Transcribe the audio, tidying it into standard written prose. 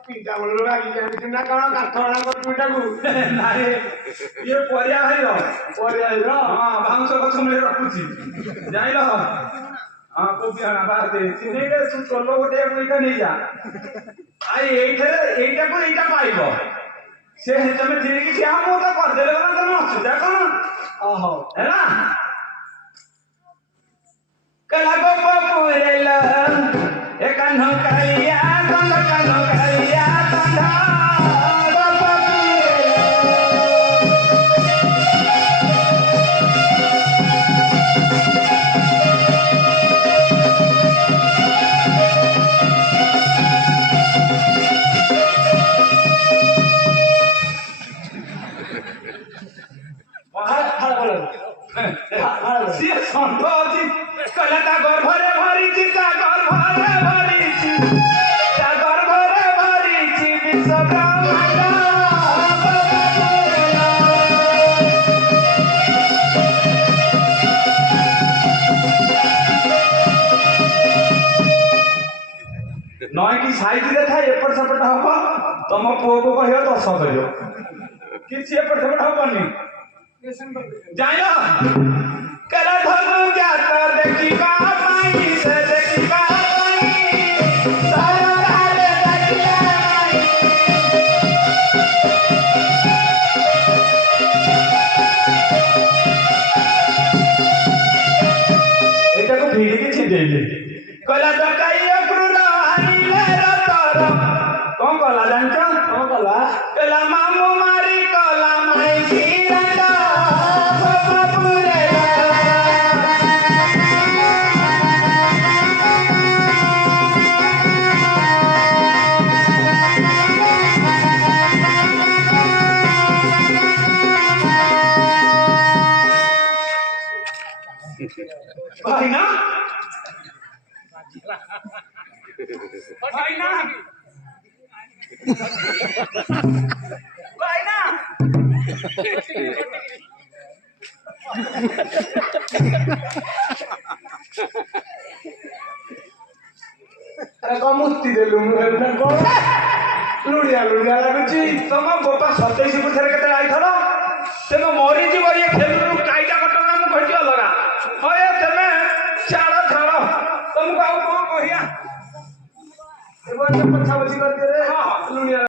ପିଟା ବେଳରୁ ରାଗି ଜାଣିଛୁ ନା କଣ କାଠଣା ପିଟାକୁ ନାଇଁ ଇଏ ପରିବା ଭାଇର ହଁ ବାଉଁଶ ଗଛ ମୂଳେ ରଖୁଛି ଜାଣିଲ ହଁ କୋବି ଆଣା ବାହାରେ ତୁ ଚୋଲ ଗୋଟେ ଏଇଟା ନେଇଯା ଆଉ ଏଇଟାକୁ ଏଇଟା ପାଇବ ସେ ତମେ ଠିକ ଠିଆ ମୁଁ ତ କରିଦେଲେ ନା ତମେ ଅସୁବିଧା କଣ ଓହୋ ହେଲା କଲା ଗୋପ ପୁରେଲା ଏ କାହ୍ନ କାଳିଆ କାହ୍ନ କାଳିଆ କାହ୍ନ ଗୋପ ସିଏ ଷଣ୍ଢ ଅଛି କହିଲା ତା ଗର୍ଭରେ ଭରିଛି ତା ଗର୍ଭରେ ଭରିଛି ତା ଗର୍ଭରେ ଭରିଛି ବିଶ୍ୱ ବ୍ରହ୍ମାଣ୍ଡ ନଈକି ସାଇଡରେ ଥାଏ ଏପଟ ସେପଟ ହବ ତମ ପୁଅକୁ କହିବ ଦଶ କରିବ କିଛି ଏପଟ ସେପଟ ହବନି ଜାଣିଲ କଲା ଧର୍ମ ଜ୍ଞାତ ଦେଖିବା ପାଇଁ ସେ ଦେଖିବା ପାଇଁ ସରକାରେ ଦେଖିଲା ଏଇଟାକୁ ଭିଡ଼ିକି ଛିଣ୍ଡେଇଲେ କହିଲା ଡକାଇ ଅକ୍ରୁର ଆଣିଲେ ରତର କଣ କଲା ଜାଣିଛ କଣ କଲା କହିଲା ମାମୁ ମାରି କଲା ମାଇକି भाईना भाईना भाईना अरे कौन मुस्ती दे लूँ मैं कौन लुड़िया लुड़िया लगुची तुम गोपा 27 पुथर केते आइथलो तेनो मरी जीव ये खेलु काईटा घटना मु कहि अलगा होय तमे छाड़ छाड़ तुमको आ कौन कहिया एबो पछा बसी कर दे रे हां लुड़िया